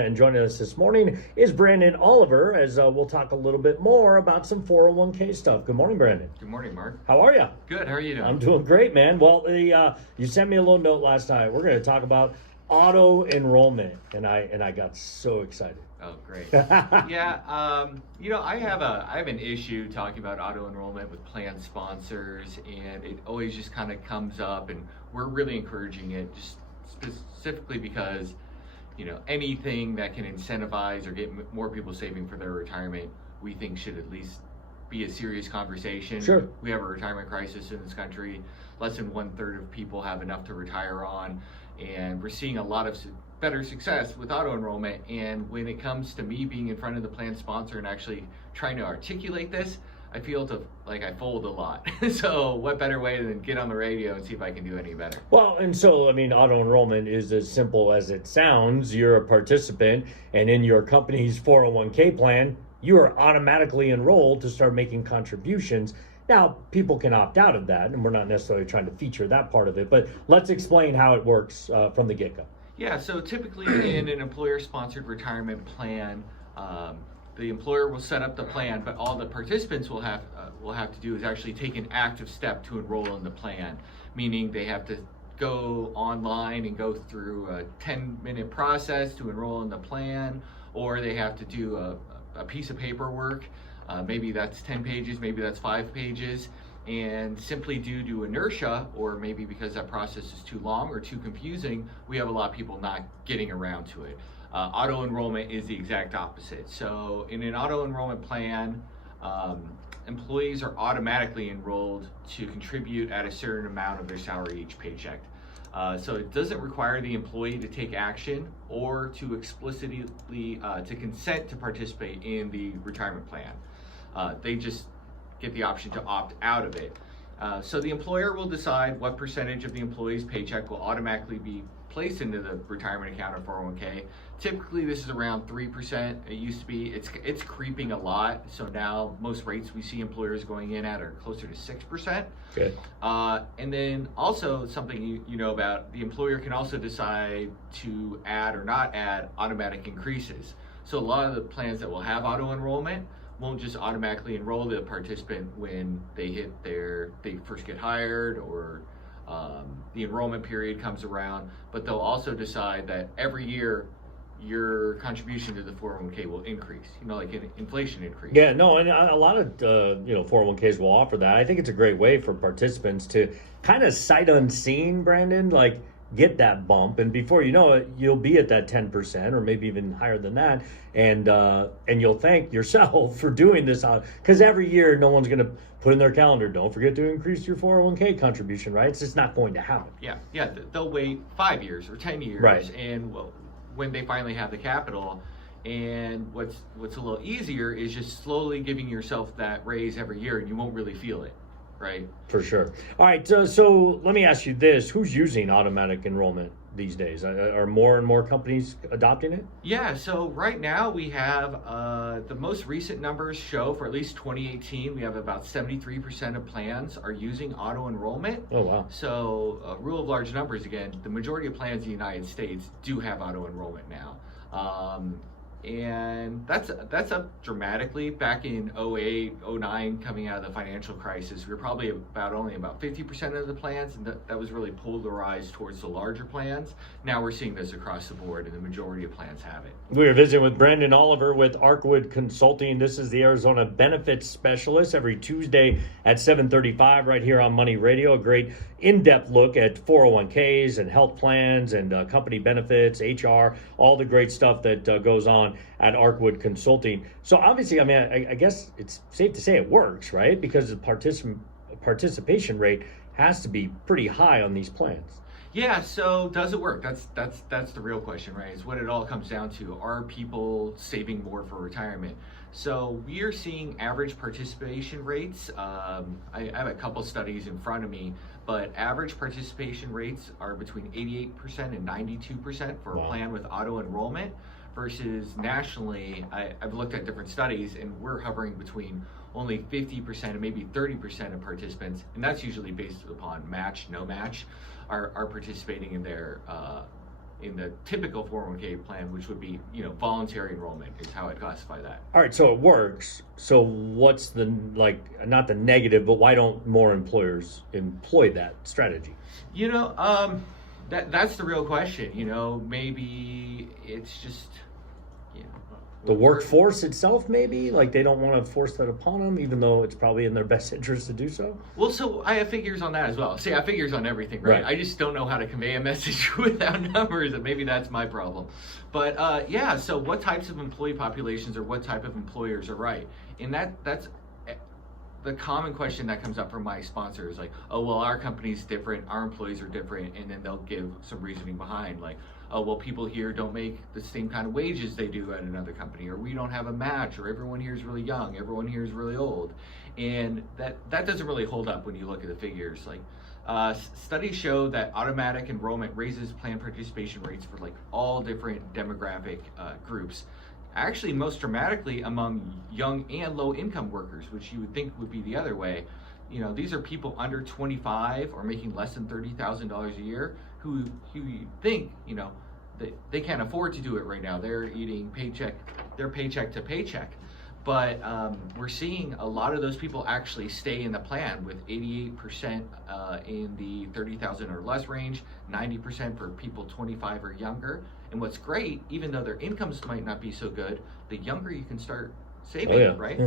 And joining us this morning is Brandon Oliver as we'll talk a little bit more about some 401k stuff. Good morning, Brandon. Good morning, Mark. How are you? Good. How are you doing? I'm doing great, man. Well, you sent me a little note last night. We're going to talk about auto enrollment, and I got so excited. Oh, great. Yeah. I have an issue talking about auto enrollment with plan sponsors, and it always just kind of comes up, and we're really encouraging it just specifically because anything that can incentivize or get more people saving for their retirement, we think should at least be a serious conversation. Sure. We have a retirement crisis in this country. Less than 1/3 of people have enough to retire on, and we're seeing a lot of better success with auto enrollment. And when it comes to me being in front of the plan sponsor and actually trying to articulate this, I feel like I fold a lot. So what better way than get on the radio and see if I can do any better? Well, and so, auto enrollment is as simple as it sounds. You're a participant, and in your company's 401k plan, you are automatically enrolled to start making contributions. Now, people can opt out of that, and we're not necessarily trying to feature that part of it, but let's explain how it works from the get-go. Yeah, so typically in an employer-sponsored retirement plan, the employer will set up the plan, but all the participants will have to do is actually take an active step to enroll in the plan, meaning they have to go online and go through a 10-minute process to enroll in the plan, or they have to do a piece of paperwork. Maybe that's 10 pages, maybe that's 5 pages, and simply due to inertia, or maybe because that process is too long or too confusing, we have a lot of people not getting around to it. Auto enrollment is the exact opposite. So in an auto enrollment plan, employees are automatically enrolled to contribute at a certain amount of their salary each paycheck. So it doesn't require the employee to take action or to explicitly to consent to participate in the retirement plan. They just get the option to opt out of it. So the employer will decide what percentage of the employee's paycheck will automatically be placed into the retirement account or 401k. Typically this is around 3%. It used to be, it's creeping a lot. So now most rates we see employers going in at are closer to 6%. Good. And then also something you know about, the employer can also decide to add or not add automatic increases. So a lot of the plans that will have auto enrollment won't just automatically enroll the participant when they first get hired or the enrollment period comes around, but they'll also decide that every year your contribution to the 401k will increase, like an inflation increase. Yeah, no, and a lot of 401ks will offer that. I think it's a great way for participants to kind of sight unseen, Brandon, like get that bump, and before you know it, you'll be at that 10% or maybe even higher than that, and you'll thank yourself for doing this, because every year no one's going to put in their calendar, don't forget to increase your 401k contribution, right? It's just not going to happen. Yeah, they'll wait 5 years or 10 years, right? And when they finally have the capital, and what's a little easier is just slowly giving yourself that raise every year, and you won't really feel it. Right. For sure. All right. So let me ask you this. Who's using automatic enrollment these days? Are more and more companies adopting it? Yeah. So right now we have the most recent numbers show for at least 2018, we have about 73% of plans are using auto enrollment. Oh, wow. So rule of large numbers again, the majority of plans in the United States do have auto enrollment now. And that's up dramatically. Back in 08, 09, coming out of the financial crisis, we were probably only about 50% of the plans, and that was really polarized towards the larger plans. Now we're seeing this across the board, and the majority of plans have it. We are visiting with Brandon Oliver with Arcwood Consulting. This is the Arizona Benefits Specialist every Tuesday at 7:35 right here on Money Radio. A great in-depth look at 401ks and health plans and company benefits, HR, all the great stuff that goes on at Arcwood Consulting. So obviously, I guess it's safe to say it works, right? Because the participation rate has to be pretty high on these plans. Yeah, so does it work? That's the real question, right? Is what it all comes down to. Are people saving more for retirement? So we are seeing average participation rates. I have a couple studies in front of me, but average participation rates are between 88% and 92% for a plan with auto enrollment, versus nationally, I've looked at different studies, and we're hovering between only 50% and maybe 30% of participants, and that's usually based upon match, no match, are participating in their in the typical 401k plan, which would be, voluntary enrollment is how I'd classify that. All right, so it works. So what's the, not the negative, but why don't more employers employ that strategy? That's the real question. Maybe it's just, the workforce itself, maybe? Like they don't want to force that upon them, even though it's probably in their best interest to do so? Well, so I have figures on that as well. See, I have figures on everything, right? I just don't know how to convey a message without numbers, and maybe that's my problem. But so what types of employee populations or what type of employers are right? And that's the common question that comes up from my sponsors, like, oh, well, our company's different, our employees are different, and then they'll give some reasoning behind, like, oh, well, people here don't make the same kind of wages they do at another company, or we don't have a match, or everyone here is really young, everyone here is really old. And that doesn't really hold up when you look at the figures. Like, studies show that automatic enrollment raises plan participation rates for like all different demographic groups. Actually, most dramatically among young and low income workers, which you would think would be the other way. These are people under 25 or making less than $30,000 a year who you think, they can't afford to do it right now. They're eating paycheck to paycheck. But we're seeing a lot of those people actually stay in the plan, with 88% in the 30,000 or less range, 90% for people 25 or younger. And what's great, even though their incomes might not be so good, the younger you can start saving, right?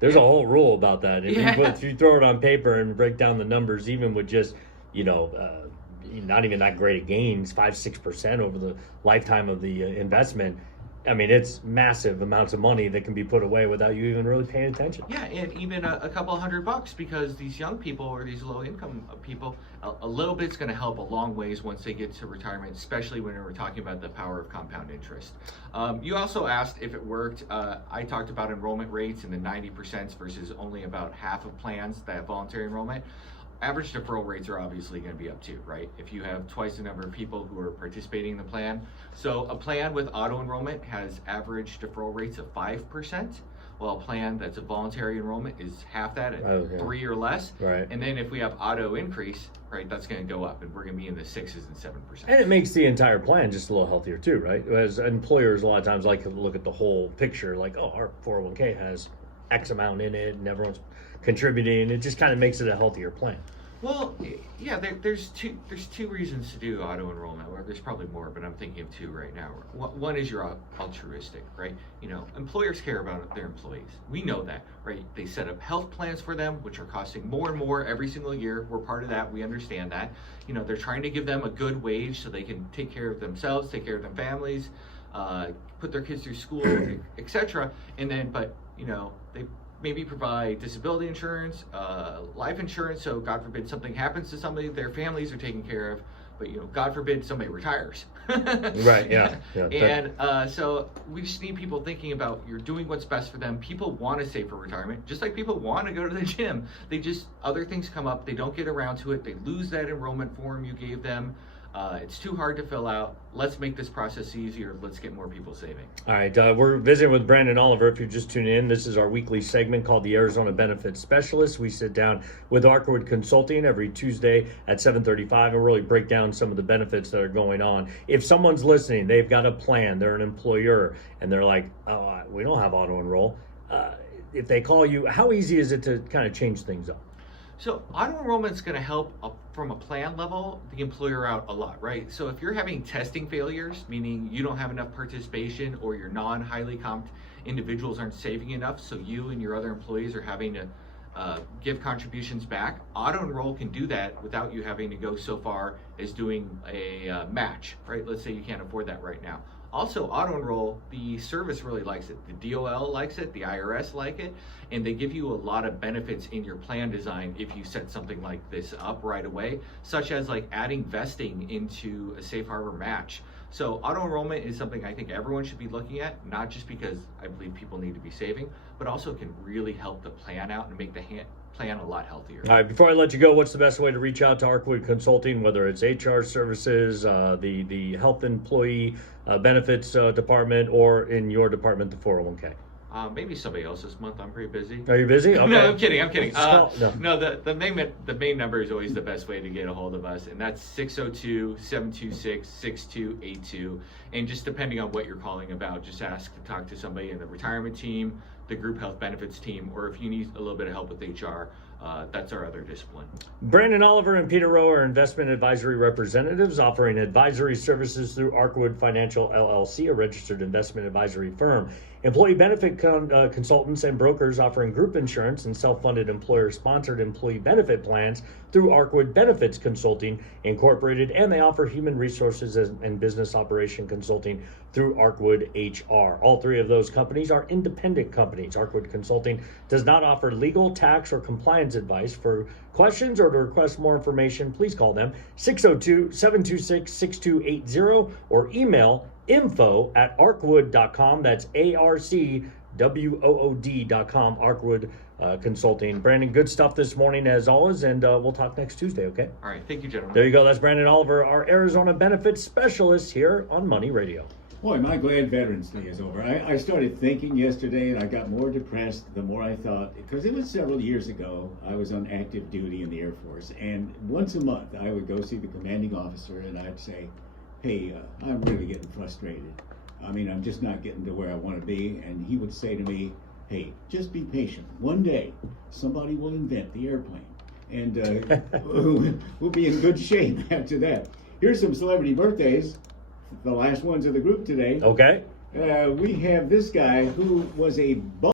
There's a whole rule about that. If you throw it on paper and break down the numbers, even with just, not even that great of gains, 5-6% over the lifetime of the investment. I mean, it's massive amounts of money that can be put away without you even really paying attention. Yeah, and even a couple $100, because these young people or these low income people, a little bit's going to help a long ways once they get to retirement, especially when we're talking about the power of compound interest. You also asked if it worked. I talked about enrollment rates in the 90% versus only about half of plans that have voluntary enrollment. Average deferral rates are obviously going to be up too, right? If you have twice the number of people who are participating in the plan. So a plan with auto enrollment has average deferral rates of 5%, while a plan that's a voluntary enrollment is half that at 3 or less. Right. And then if we have auto increase, right, that's going to go up, and we're going to be in the 6s and 7%. And it makes the entire plan just a little healthier too, right? As employers, a lot of times like to look at the whole picture, like, oh, our 401k has X amount in it, and everyone's contributing. It just kind of makes it a healthier plan. Well, yeah, there's two reasons to do auto enrollment, or there's probably more, but I'm thinking of two right now. One is you're altruistic, right? Employers care about their employees. We know that, right? They set up health plans for them, which are costing more and more every single year. We're part of that. We understand that. They're trying to give them a good wage so they can take care of themselves, take care of their families, put their kids through school, etc. And then, they maybe provide disability insurance, life insurance, so God forbid something happens to somebody, their families are taken care of, but God forbid somebody retires. Right, yeah. And so we just need people thinking about, you're doing what's best for them. People want to save for retirement, just like people want to go to the gym. Other things come up, they don't get around to it, they lose that enrollment form you gave them. It's too hard to fill out. Let's make this process easier. Let's get more people saving. All right, we're visiting with Brandon Oliver. If you're just tuning in, this is our weekly segment called the Arizona Benefits Specialist. We sit down with Arcwood Consulting every Tuesday at 7:35 and really break down some of the benefits that are going on. If someone's listening, they've got a plan, they're an employer, and they're like, oh, we don't have auto enroll. If they call you, how easy is it to kind of change things up? So auto enrollment is going to help from a plan level the employer out a lot, right? So if you're having testing failures, meaning you don't have enough participation or your non-highly comped individuals aren't saving enough, so you and your other employees are having to give contributions back, auto enroll can do that without you having to go so far as doing a match, right? Let's say you can't afford that right now. Also, auto enroll, the service really likes it. The DOL likes it, the IRS like it, and they give you a lot of benefits in your plan design if you set something like this up right away, such as like adding vesting into a safe harbor match. So auto enrollment is something I think everyone should be looking at, not just because I believe people need to be saving, but also can really help the plan out and make the plan a lot healthier. All right, before I let you go, what's the best way to reach out to Arcwood Consulting, whether it's HR services, the health employee benefits department, or in your department, the 401k? Maybe somebody else this month. I'm pretty busy. Are you busy? Okay. No, I'm kidding. I'm kidding. No. No, the main number is always the best way to get a hold of us, and that's 602-726-6282. And just depending on what you're calling about, just ask to talk to somebody in the retirement team, the group health benefits team, or if you need a little bit of help with HR, that's our other discipline. Brandon Oliver and Peter Rowe are investment advisory representatives offering advisory services through Arcwood Financial LLC, a registered investment advisory firm. Employee benefit consultants and brokers offering group insurance and self-funded employer-sponsored employee benefit plans through Arcwood Benefits Consulting Incorporated, and they offer human resources and business operation consulting through Arcwood HR. All three of those companies are independent companies. Arcwood Consulting does not offer legal, tax, or compliance advice. For questions or to request more information, please call them 602-726-6280 or email info@arcwood.com. That's ARCWOOD.com. Arcwood Consulting. Brandon, good stuff this morning as always, and we'll talk next Tuesday, okay? All right. Thank you, gentlemen. There you go. That's Brandon Oliver, our Arizona benefits specialist here on Money Radio. Boy, am I glad Veterans Day is over. I started thinking yesterday, and I got more depressed the more I thought, because it was several years ago. I was on active duty in the Air Force, and once a month I would go see the commanding officer, and I'd say, hey, I'm really getting frustrated. I mean, I'm just not getting to where I want to be. And he would say to me, hey, just be patient. One day, somebody will invent the airplane, and we'll be in good shape after that. Here's some celebrity birthdays, the last ones of the group today. Okay. We have this guy who was a